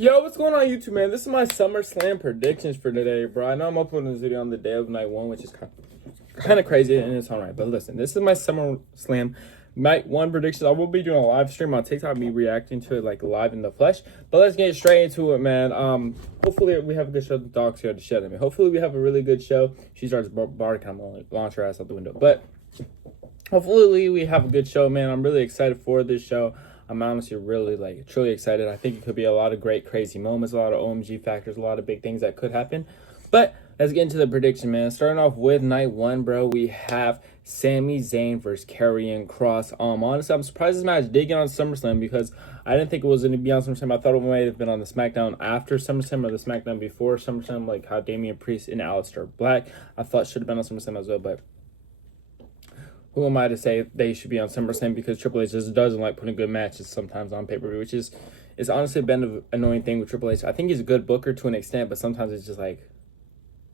Yo, what's going on YouTube, man? This is my SummerSlam predictions for today, bro. I know I'm uploading this video on the day of night one, which is kind of crazy and it's alright. But listen, this is my SummerSlam night one predictions. I will be doing a live stream on TikTok, me reacting to it like live in the flesh. But let's get straight into it, man. Hopefully we have a good show. The dog's here to shed at me. Hopefully we have a really good show. She starts barking, I'm gonna launch her ass out the window. But hopefully we have a good show, man. I'm really excited for this show. I'm honestly really, truly excited. I think it could be a lot of great, crazy moments, a lot of OMG factors, a lot of big things that could happen. But let's get into the prediction, man. Starting off with night one, bro, we have Sami Zayn versus Karrion Kross. Honestly, I'm surprised this match did get on SummerSlam because I didn't think it was going to be on SummerSlam. I thought it might have been on the SmackDown after SummerSlam or the SmackDown before SummerSlam, like how Damian Priest and Aleister Black, I thought should have been on SummerSlam as well, but who am I to say they should be on SummerSlam, because Triple H just doesn't like putting good matches sometimes on pay-per-view, which is honestly been an annoying thing with Triple H. I think he's a good booker to an extent, but sometimes it's just like,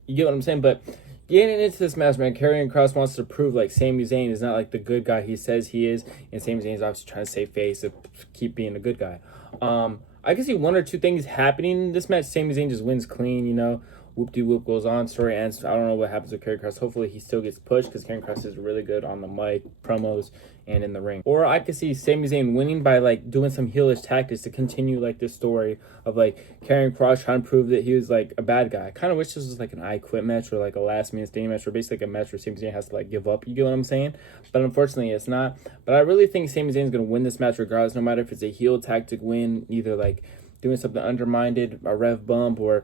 you get what I'm saying? But getting into this match, man, Karrion Kross wants to prove like Sami Zayn is not like the good guy he says he is, and Sami Zayn is obviously trying to save face to keep being a good guy. I can see one or two things happening in this match. Sami Zayn just wins clean, you know. Whoop-de-whoop goes on, story ends. I don't know what happens with Karrion Kross. Hopefully he still gets pushed because Karrion Kross is really good on the mic, promos, and in the ring. Or I could see Sami Zayn winning by like doing some heelish tactics to continue like this story of like Karrion Kross trying to prove that he was like a bad guy. I kind of wish this was like an I Quit match or like a last minute standing match, or basically like a match where Sami Zayn has to like give up. You get what I'm saying? But unfortunately it's not. But I really think Sami Zayn is going to win this match regardless, no matter if it's a heel tactic win, either like doing something undermined, a rev bump, or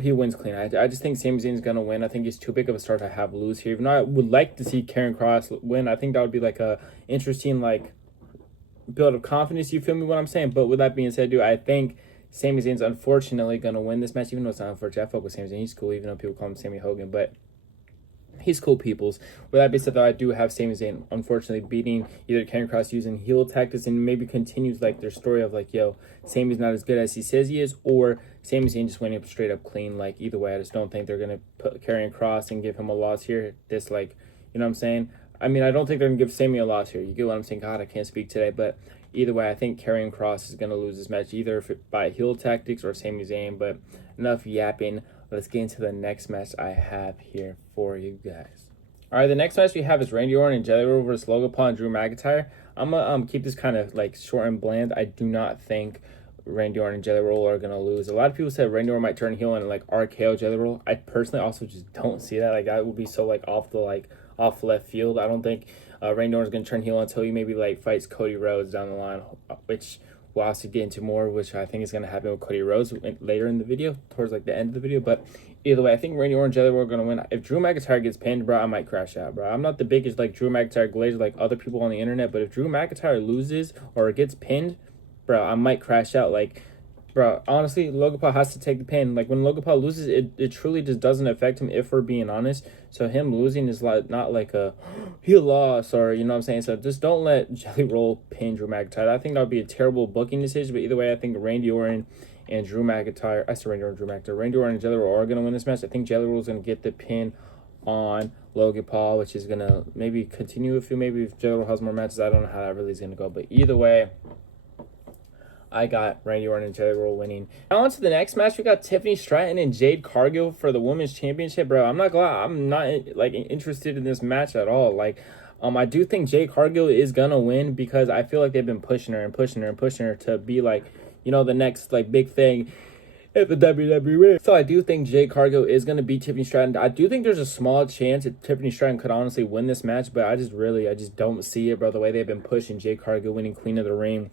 he wins clean. I just think Sami Zayn is going to win. I think he's too big of a star to have lose here. Even though I would like to see Karrion Kross win, I think that would be like a interesting like build of confidence. You feel me what I'm saying? But with that being said, dude, I think Sami Zayn's unfortunately going to win this match, even though it's not unfortunate. I fuck with Sami Zayn. He's cool, even though people call him Sammy Hogan. But he's cool peoples. With that being said, though, I do have Sami Zayn unfortunately beating either Karrion Kross using heel tactics and maybe continues like their story of like, yo, Sami's not as good as he says he is, or Sami Zayn just winning up straight up clean. Like either way, I just don't think they're gonna put Karrion Kross and give him a loss here. This like, you know what I'm saying? I mean, I don't think they're gonna give Sami a loss here. You get what I'm saying? God, I can't speak today, but either way, I think Karrion Kross is gonna lose this match either by heel tactics or Sami Zayn. But enough yapping. Let's get into the next match I have here for you guys. All right, the next match we have is Randy Orton and Jelly Roll versus Logan Paul and Drew McIntyre. I'm gonna keep this kind of like short and bland. I do not think Randy Orton and Jelly Roll are gonna lose. A lot of people said Randy Orton might turn heel and like RKO Jelly Roll. I personally also just don't see that. Like that would be so like off left field. I don't think Randy Orton's gonna turn heel until he maybe like fights Cody Rhodes down the line, which we'll also get into more, which I think is going to happen with Cody Rhodes later in the video, towards like the end of the video. But either way, I think Randy Orton and Jelly Roll are going to win. If Drew McIntyre gets pinned, bro, I might crash out, bro. I'm not the biggest like Drew McIntyre glazer like other people on the internet, but if Drew McIntyre loses or gets pinned, bro, I might crash out. Like, bro, honestly, Logan Paul has to take the pin. Like, when Logan Paul loses, it truly just doesn't affect him, if we're being honest. So him losing is like not like a he lost, or you know what I'm saying. So just don't let Jelly Roll pin Drew McIntyre. I think that would be a terrible booking decision. But either way, I think Randy Orton and Drew McIntyre. I said Randy Orton, Drew McIntyre. Randy Orton and Jelly Roll are gonna win this match. I think Jelly Roll is gonna get the pin on Logan Paul, which is gonna maybe continue maybe if Jelly Roll has more matches. I don't know how that really is gonna go. But either way, I got Randy Orton and Jelly Roll winning. Now on to the next match. We got Tiffany Stratton and Jade Cargill for the Women's Championship, bro. I'm not like interested in this match at all. Like, I do think Jade Cargill is gonna win because I feel like they've been pushing her to be like, you know, the next like big thing at the WWE. So I do think Jade Cargill is gonna beat Tiffany Stratton. I do think there's a small chance that Tiffany Stratton could honestly win this match, but I just don't see it, bro. The way they've been pushing Jade Cargill winning Queen of the Ring,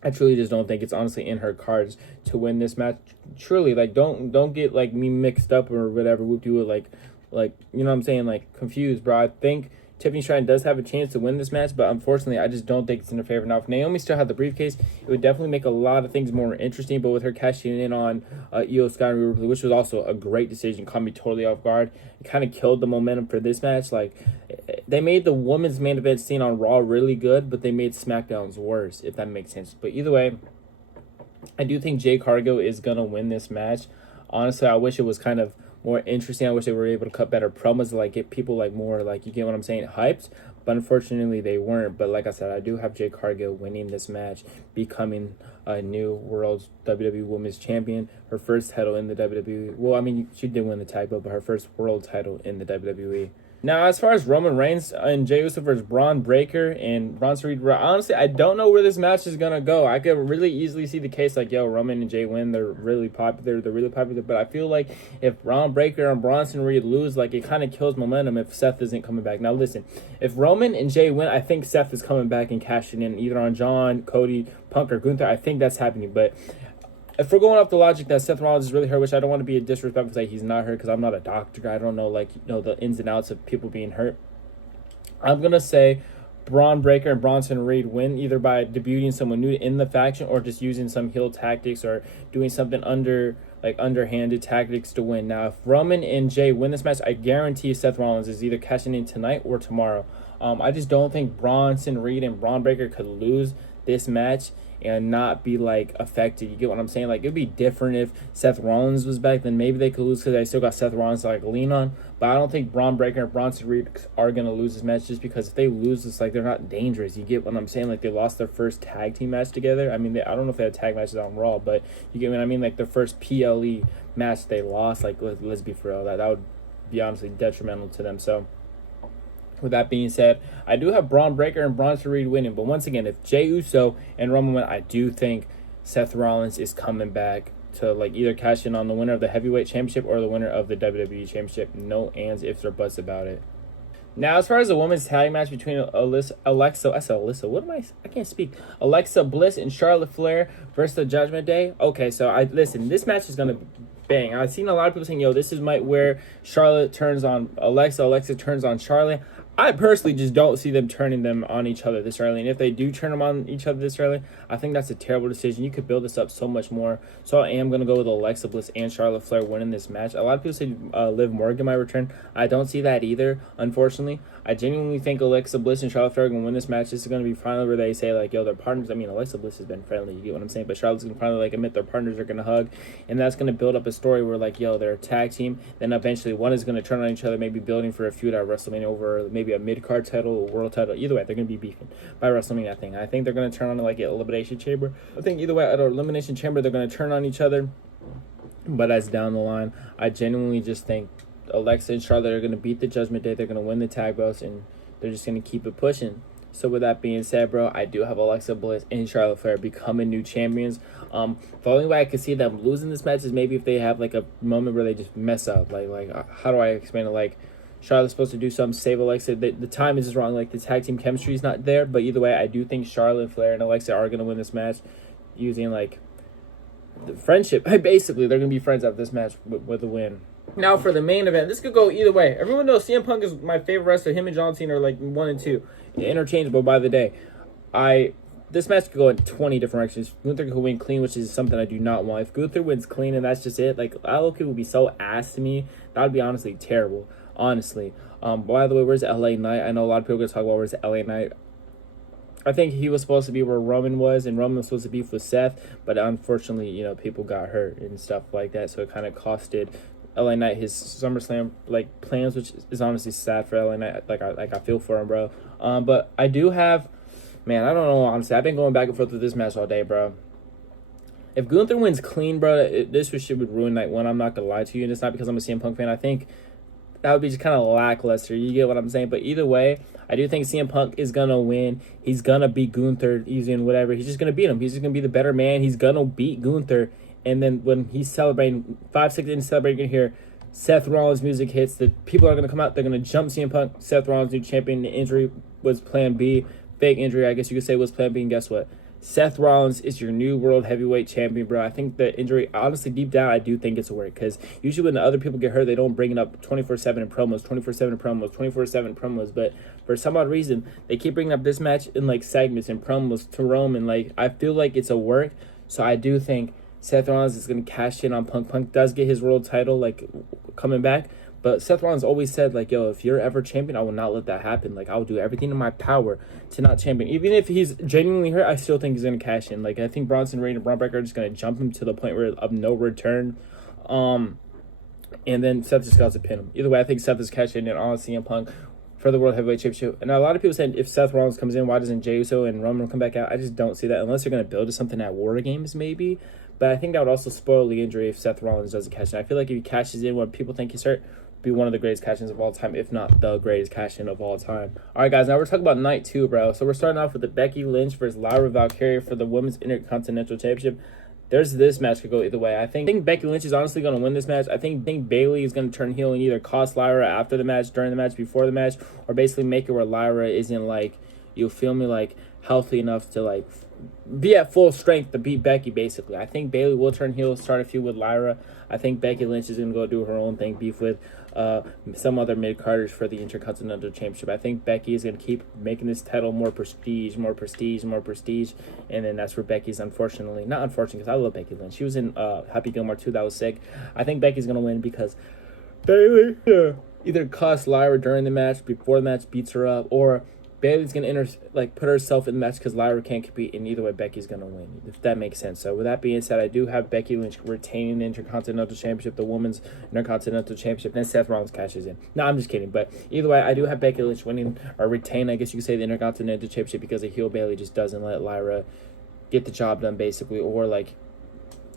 I truly just don't think it's honestly in her cards to win this match. Truly, like don't get like me mixed up or whatever. Whoop do it like you know what I'm saying, like confused, bro. I think Tiffany Stratton does have a chance to win this match, but unfortunately, I just don't think it's in her favor. Now, if Naomi still had the briefcase, it would definitely make a lot of things more interesting. But with her cashing in on Io Sky and Rhea Ripley, which was also a great decision, caught me totally off guard. It kind of killed the momentum for this match. Like, they made the women's main event scene on Raw really good, but they made SmackDown's worse, if that makes sense. But either way, I do think Jade Cargill is gonna win this match. Honestly, I wish it was kind of more interesting. I wish they were able to cut better promos to like get people like more like, you get what I'm saying, hyped. But unfortunately they weren't. But like I said, I do have Jade Cargill winning this match, becoming a new World WWE Women's Champion. Her first title in the WWE. Well, I mean, she did win the tag belt, but her first world title in the WWE. Now, as far as Roman Reigns and Jey Uso versus Braun Breaker and Bronson Reed, honestly, I don't know where this match is going to go. I could really easily see the case like, yo, Roman and Jey win. They're really popular. But I feel like if Braun Breaker and Bronson Reed lose, like, it kind of kills momentum if Seth isn't coming back. Now, listen, if Roman and Jey win, I think Seth is coming back and cashing in either on John, Cody, Punk, or Gunther. I think that's happening. But if we're going off the logic that Seth Rollins is really hurt, which I don't want to be a disrespectful say he's not hurt because I'm not a doctor. I don't know, like, the ins and outs of people being hurt. I'm going to say Braun Breaker and Bronson Reed win either by debuting someone new in the faction or just using some heel tactics or doing something underhanded tactics to win. Now, if Roman and Jey win this match, I guarantee Seth Rollins is either cashing in tonight or tomorrow. I just don't think Bronson Reed and Braun Breaker could lose this match and not be like affected. You get what I'm saying? Like, it'd be different if Seth Rollins was back, then maybe they could lose because they still got Seth Rollins to like lean on. But I don't think Braun Breaker and Bronson Reed are gonna lose this match just because if they lose, it's like they're not dangerous. You get what I'm saying? Like, they lost their first tag team match together. I mean, I don't know if they had tag matches on Raw, but you get what I mean? Like, their first PLE match they lost. Like, let's be for real, that would be honestly detrimental to them. So with that being said, I do have Braun Breaker and Bronson Reed winning. But once again, if Jey Uso and Roman win, I do think Seth Rollins is coming back to like either cash in on the winner of the heavyweight championship or the winner of the WWE championship. No ands, ifs, or buts about it. Now, as far as the women's tag match between Alexa Bliss and Charlotte Flair versus the Judgment Day. Okay, so this match is gonna bang. I've seen a lot of people saying, yo, this is where Charlotte turns on Alexa turns on Charlotte. I personally just don't see them turning them on each other this early. And if they do turn them on each other this early, I think that's a terrible decision. You could build this up so much more. So I am going to go with Alexa Bliss and Charlotte Flair winning this match. A lot of people say Liv Morgan might return. I don't see that either, unfortunately. I genuinely think Alexa Bliss and Charlotte Flair are going to win this match. This is going to be finally where they say, like, yo, they're partners. I mean, Alexa Bliss has been friendly, you get what I'm saying? But Charlotte's going to finally, like, admit their partners are going to hug. And that's going to build up a story where, like, yo, they're a tag team. Then eventually one is going to turn on each other, maybe building for a feud at WrestleMania over maybe a mid-card title, a world title. Either way, they're going to be beefing by WrestleMania, I think they're going to turn on, like, an Elimination Chamber. I think either way, at an Elimination Chamber, they're going to turn on each other. But that's down the line. I genuinely just think Alexa and Charlotte are going to beat the Judgment Day. They're going to win the tag belts, and they're just going to keep it pushing. So with that being said, bro, I do have Alexa Bliss and Charlotte Flair becoming new champions. The only way I could see them losing this match is maybe if they have, like, a moment where they just mess up. Like how do I explain it? Like, Charlotte's supposed to do something, save Alexa. The time is just wrong. Like, the tag team chemistry is not there. But either way, I do think Charlotte, Flair, and Alexa are going to win this match using, like, the friendship. Basically, they're going to be friends after this match with a win. Now, for the main event, this could go either way. Everyone knows CM Punk is my favorite wrestler. Him and John Cena are, like, 1 and 2. Interchangeable by the day. This match could go in 20 different directions. Gunther could win clean, which is something I do not want. If Gunther wins clean and that's just it, like, Loki would be so ass to me. That would be honestly terrible. Honestly. By the way, where's LA Knight? I know a lot of people are going to talk about where's LA Knight. I think he was supposed to be where Roman was, and Roman was supposed to beef with Seth, but unfortunately, people got hurt and stuff like that, so it kind of costed LA Knight his SummerSlam, like, plans, which is honestly sad for LA Knight. Like, I feel for him, bro. But I do have, man, I don't know, honestly. I've been going back and forth with this match all day, bro. If Gunther wins clean, bro, this shit would ruin night one. I'm not going to lie to you, and it's not because I'm a CM Punk fan. I think that would be just kind of lackluster. You get what I'm saying? But either way, I do think CM Punk is going to win. He's going to beat Gunther using whatever. He's just going to beat him. He's just going to be the better man. He's going to beat Gunther. And then when he's celebrating, 5 seconds in celebrating, you're going to hear Seth Rollins music hits. The people are going to come out. They're going to jump CM Punk. Seth Rollins, new champion. The injury was plan B. Fake injury, I guess you could say, was plan B. And guess what? Seth Rollins is your new world heavyweight champion, bro. I think the injury, honestly, deep down, I do think it's a work. Because usually when the other people get hurt, they don't bring it up 24/7 in promos, 24/7 promos, 24/7 promos. But for some odd reason, they keep bringing up this match in, like, segments and promos to Roman. Like, I feel like it's a work. So I do think Seth Rollins is going to cash in on Punk. Punk does get his world title, like, coming back. But Seth Rollins always said, like, yo, if you're ever champion, I will not let that happen. Like, I will do everything in my power to not champion. Even if he's genuinely hurt, I still think he's going to cash in. Like, I think Bronson Reed and Braun Breaker are just going to jump him to the point of no return. And and then Seth just got to pin him. Either way, I think Seth is catching it on CM Punk for the World Heavyweight Championship. And a lot of people said if Seth Rollins comes in, why doesn't Jey Uso and Roman come back out? I just don't see that unless they're going to build to something at War Games maybe. But I think that would also spoil the injury if Seth Rollins doesn't catch it. I feel like if he cashes in when people think he's hurt, be one of the greatest cash-ins of all time, if not the greatest cash-in of all time. All right, guys, now we're talking about night 2, bro. So we're starting off with the Becky Lynch versus Lyra Valkyria for the Women's Intercontinental Championship. This match could go either way. I think Becky Lynch is honestly going to win this match. I think Bayley is going to turn heel and either cost Lyra after the match, during the match, before the match, or basically make it where Lyra isn't, like, you feel me, like, healthy enough to, like, be at full strength to beat Becky, basically. I think Bayley will turn heel, start a feud with Lyra. I think Becky Lynch is going to go do her own thing, beef with some other mid-carders for the Intercontinental Championship. I think Becky is going to keep making this title more prestige, and then that's where Becky's not unfortunate, because I love Becky Lynch. She was in Happy Gilmore 2, that was sick. I think Becky's going to win because Bayley either costs Lyra during the match, before the match, beats her up, or Bayley's going to put herself in the match because Lyra can't compete, and either way, Becky's going to win, if that makes sense. So with that being said, I do have Becky Lynch retaining the Intercontinental Championship, the Women's Intercontinental Championship, and then Seth Rollins cashes in. No, I'm just kidding. But either way, I do have Becky Lynch winning, or retain, I guess you could say, the Intercontinental Championship because a heel Bayley just doesn't let Lyra get the job done, basically, or like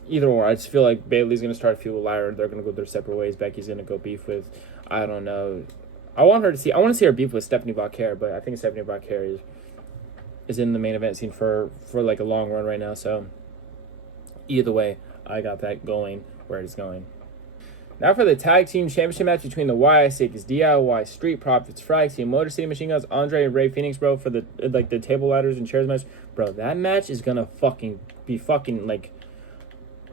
either or. I just feel like Bayley's going to start a feud with Lyra, and they're going to go their separate ways. Becky's going to go beef with, I don't know. I want to see her beef with Stephanie Valkyria, but I think Stephanie Valkyria is in the main event scene for like a long run right now. So either way, I got that going where it's going. Now for the tag team championship match between the YI6, DIY, Street Profits, Frag Team, Motor City Machine Guns, Andre and Ray Phoenix, bro, for the the table ladders and chairs match, bro. That match is gonna be like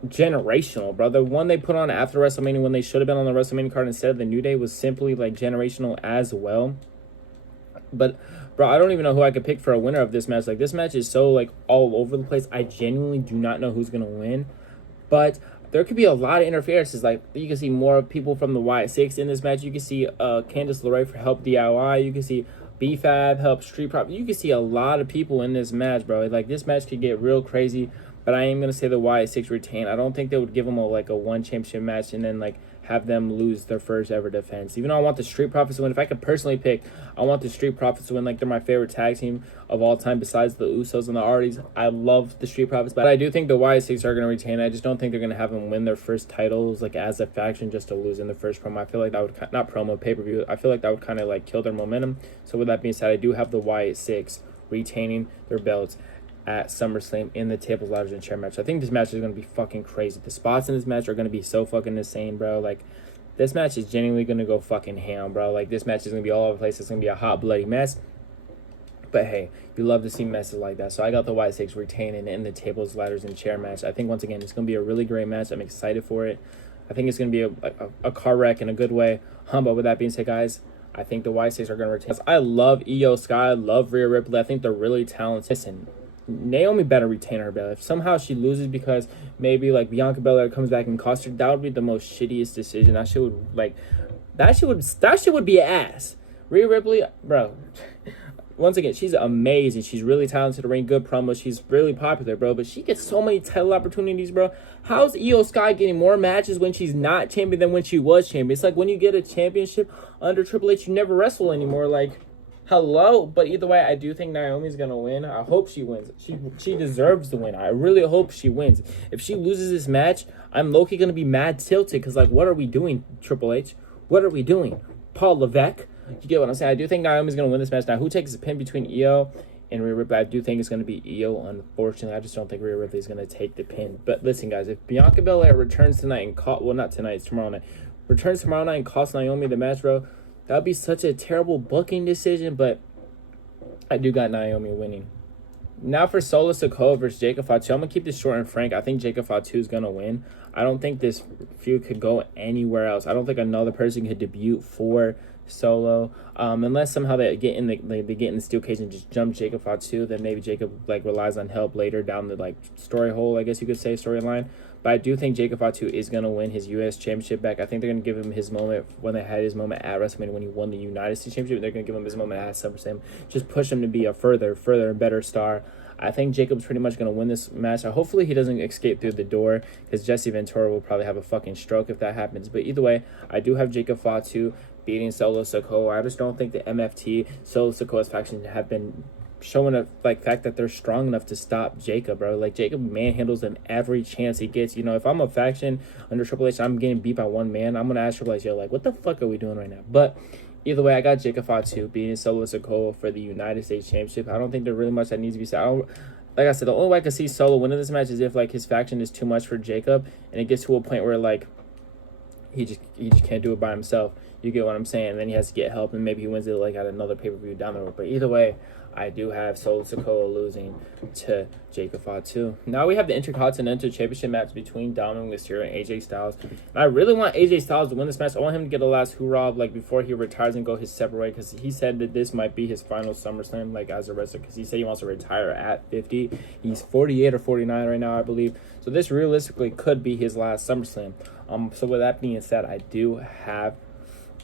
generational, bro. The one they put on after WrestleMania when they should have been on the WrestleMania card instead of the New Day was simply like generational as well. But bro, I don't even know who I could pick for a winner of this match. Like, this match is so like all over the place. I genuinely do not know who's gonna win, but there could be a lot of interferences. Like, you can see more people from the Y6 in this match. You can see Candice LeRae for help DIY. You can see B-Fab help Street Profit. You can see a lot of people in this match, bro. Like, this match could get real crazy. But I am going to say the Y6 retain. I don't think they would give them a one championship match and then have them lose their first ever defense. Even though I want the Street Profits to win. If I could personally pick, I want the Street Profits to win. They're my favorite tag team of all time besides the Usos and the Hardys. I love the Street Profits. But I do think the Y6 are going to retain. I just don't think they're going to have them win their first titles as a faction just to lose in the first promo. I feel like that would, not promo, pay-per-view. I feel like that would kind of kill their momentum. So with that being said, I do have the Y6 retaining their belts at SummerSlam in the tables, ladders, and chair match. I think this match is going to be fucking crazy. The spots in this match are going to be so fucking insane, bro. This match is genuinely going to go fucking ham, bro. This match is going to be all over the place. It's going to be a hot, bloody mess. But hey, you love to see messes like that. So I got the Y6 retaining in the tables, ladders, and chair match. I think, once again, it's going to be a really great match. I'm excited for it. I think it's going to be a car wreck in a good way. But with that being said, guys, I think the Y6 are going to retain. I love Io Sky. I love Rhea Ripley. I think they're really talented. Listen, Naomi better retain her belt. If somehow she loses because maybe Bianca Belair comes back and costs her, that would be the most shittiest decision. That shit would be ass. Rhea Ripley, bro. Once again, she's amazing. She's really talented to ring, good promos. She's really popular, bro. But she gets so many title opportunities, bro. How's Io Sky getting more matches when she's not champion than when she was champion? It's like when you get a championship under Triple H, you never wrestle anymore. Hello, but either way, I do think Naomi's gonna win. I hope she wins. She deserves the win. I really hope she wins. If she loses this match, I'm low-key gonna be mad tilted because what are we doing, Triple H? What are we doing, Paul Levesque? You get what I'm saying? I do think Naomi's gonna win this match. Now, who takes the pin between Io and Rhea Ripley? I do think it's gonna be Io. Unfortunately, I just don't think Rhea Ripley is gonna take the pin. But listen, guys, if Bianca Belair returns tonight and not tonight, it's tomorrow night. Returns tomorrow night and costs Naomi the match, bro. That would be such a terrible booking decision, but I do got Naomi winning. Now for Solo Sikoa versus Jacob Fatu. I'm going to keep this short and frank. I think Jacob Fatu is going to win. I don't think this feud could go anywhere else. I don't think another person could debut for Solo. Unless somehow they get in the steel cage and just jump Jacob Fatu, then maybe Jacob relies on help later down the story hole, I guess you could say, storyline. But I do think Jacob Fatu is going to win his U.S. Championship back. I think they're going to give him his moment when they had his moment at WrestleMania when he won the United States Championship. They're going to give him his moment at SummerSlam. Just push him to be a further and better star. I think Jacob's pretty much going to win this match. Hopefully he doesn't escape through the door, because Jesse Ventura will probably have a fucking stroke if that happens. But either way, I do have Jacob Fatu beating Solo Sikoa. I just don't think the MFT Solo Sikoa's faction have been showing a fact that they're strong enough to stop Jacob, bro. Like, Jacob manhandles them every chance he gets. You know, if I'm a faction under Triple H, I'm getting beat by one man, I'm gonna ask Triple H, yo, like, what the fuck are we doing right now? But either way, I got Jacob Fatu beating Solo Sikoa for the United States Championship. I don't think there's really much that needs to be said. Like I said, the only way I can see Solo winning this match is if his faction is too much for Jacob, and it gets to a point where he just can't do it by himself. You get what I'm saying? And then he has to get help, and maybe he wins it at another pay-per-view down the road. But either way, I do have Solo Sikoa losing to Jacob Fatu. Now we have the Intercontinental Championship match between Dominic Mysterio and AJ Styles. And I really want AJ Styles to win this match. I want him to get a last hoorah before he retires and go his separate way, because he said that this might be his final SummerSlam as a wrestler, because he said he wants to retire at 50. He's 48 or 49 right now, I believe. So this realistically could be his last SummerSlam. So with that being said, I do have...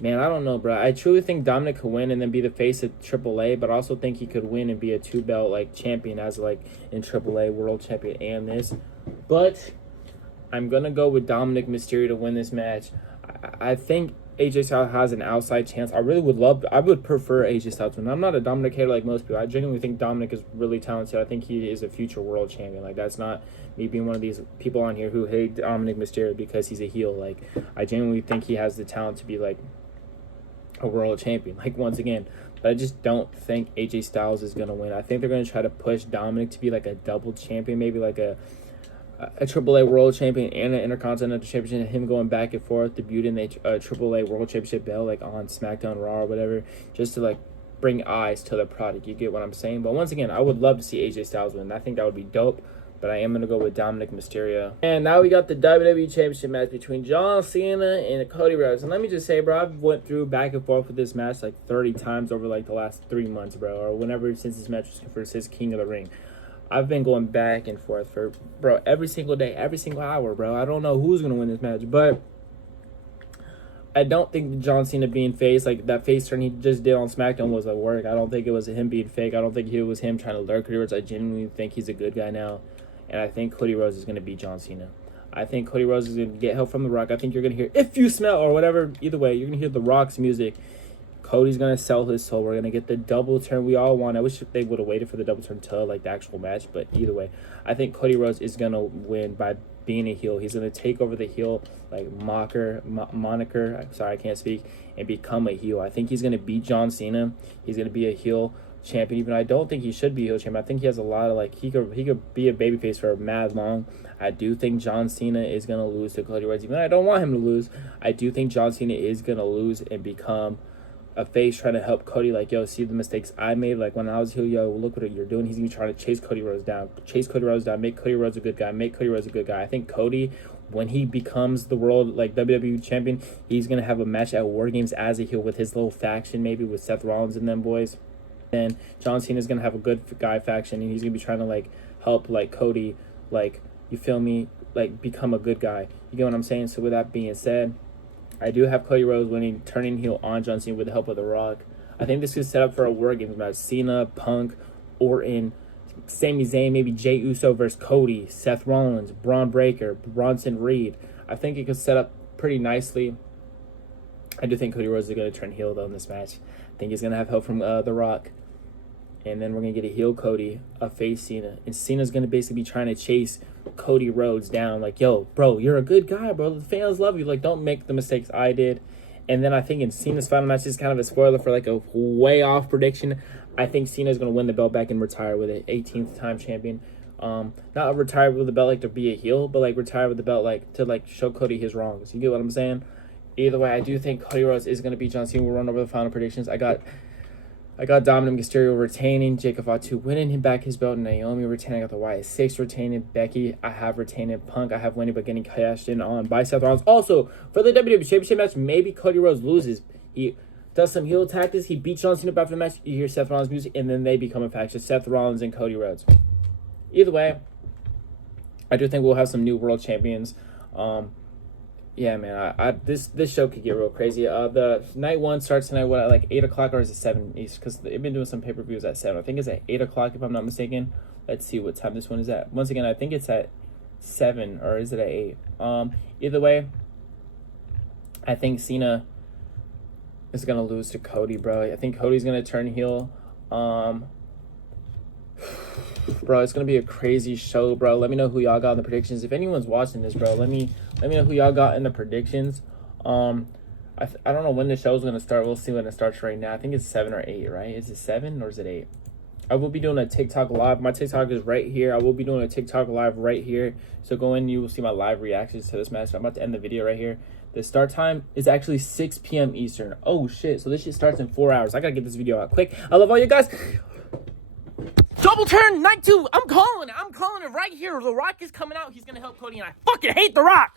Man, I don't know, bro. I truly think Dominic could win and then be the face of AAA, but I also think he could win and be a two-belt champion as in AAA world champion and this. But I'm gonna go with Dominic Mysterio to win this match. I think AJ Styles has an outside chance. I would prefer AJ Styles to win. I'm not a Dominic hater like most people. I genuinely think Dominic is really talented. I think he is a future world champion. That's not me being one of these people on here who hate Dominic Mysterio because he's a heel. I genuinely think he has the talent to be a world champion, once again. But I just don't think AJ Styles is going to win. I think they're going to try to push Dominic to be a double champion, maybe a AAA world champion and an Intercontinental Championship, and him going back and forth, debuting the AAA world championship belt on SmackDown, Raw, or whatever, just to bring eyes to the product. You get what I'm saying? But once again, I would love to see AJ Styles win. I think that would be dope. But I am going to go with Dominic Mysterio. And now we got the WWE Championship match between John Cena and Cody Rhodes. And let me just say, bro, I've went through back and forth with this match 30 times over the last 3 months, bro. Or whenever since this match was confirmed as King of the Ring. I've been going back and forth for, bro, every single day, every single hour, bro. I don't know who's going to win this match. But I don't think John Cena being face, that face turn he just did on SmackDown was a work. I don't think it was him being fake. I don't think it was him trying to lure Cody Rhodes. I genuinely think he's a good guy now. And I think Cody Rhodes is going to beat John Cena. I think Cody Rhodes is going to get help from The Rock. I think you're going to hear If You Smell or whatever. Either way, you're going to hear The Rock's music. Cody's going to sell his soul. We're going to get the double turn we all want. I wish they would have waited for the double turn till the actual match. But either way, I think Cody Rhodes is going to win by being a heel. He's going to take over the heel moniker. Sorry, I can't speak. And become a heel. I think he's going to beat John Cena. He's going to be a heel champion, even I don't think he should be a heel champion. I think he has a lot of he could be a babyface for mad long. I do think John Cena is gonna lose to Cody Rhodes, even though I don't want him to lose. I do think John Cena is gonna lose and become a face trying to help Cody, yo, see the mistakes I made, when I was here, yo, look what you're doing. He's gonna be trying to chase Cody Rhodes down, make Cody Rhodes a good guy, I think Cody, when he becomes the world WWE champion, he's gonna have a match at War Games as a heel with his little faction, maybe with Seth Rollins and them boys. And John Cena's gonna have a good guy faction, and he's gonna be trying to help Cody, you feel me, become a good guy. You get what I'm saying? So with that being said, I do have Cody Rhodes winning, turning heel on John Cena with the help of The Rock. I think this is set up for a War Games match. Cena, Punk, Orton, Sami Zayn, maybe Jey Uso versus Cody, Seth Rollins, Braun Breaker, Bronson Reed. I think it could set up pretty nicely. I do think Cody Rhodes is going to turn heel though in this match. I think he's going to have help from The Rock. And then we're going to get a heel Cody, a face Cena. And Cena's going to basically be trying to chase Cody Rhodes down. Yo, bro, you're a good guy, bro. The fans love you. Don't make the mistakes I did. And then I think in Cena's final match, this is kind of a spoiler for a way off prediction. I think Cena's going to win the belt back and retire with it. 18th time champion. Not retire with the belt to be a heel, but retire with the belt to show Cody his wrongs. You get what I'm saying? Either way, I do think Cody Rhodes is going to beat John Cena. We'll run over the final predictions. I got Dominic Mysterio retaining, Jacob Fatu winning him back his belt, Naomi retaining, I got the Wyatt 6 retaining, Becky, I have retaining, Punk, I have winning but getting cashed in on by Seth Rollins. Also, for the WWE Championship match, maybe Cody Rhodes loses. He does some heel tactics, he beats John Cena after the match, you hear Seth Rollins' music, and then they become a faction, Seth Rollins and Cody Rhodes. Either way, I do think we'll have some new world champions. Yeah, man, this show could get real crazy. The night one starts tonight, at 8 o'clock, or is it 7 East? Because they've been doing some pay-per-views at 7. I think it's at 8 o'clock, if I'm not mistaken. Let's see what time this one is at. Once again, I think it's at 7, or is it at 8? Either way, I think Cena is gonna lose to Cody, bro. I think Cody's gonna turn heel. Bro, it's gonna be a crazy show, bro. Let me know who y'all got in the predictions. If anyone's watching this, bro, let me know who y'all got in the predictions. I don't know when the show's gonna start. We'll see when it starts right now. I think it's 7 or 8, right? Is it 7 or is it 8? I will be doing a TikTok live. My TikTok is right here. I will be doing a TikTok live right here. So go in, you will see my live reactions to this match. I'm about to end the video right here. The start time is actually 6 p.m. Eastern. Oh shit! So this shit starts in 4 hours. I gotta get this video out quick. I love all you guys. Double turn, night 2. I'm calling it right here. The Rock is coming out. He's going to help Cody, and I fucking hate The Rock.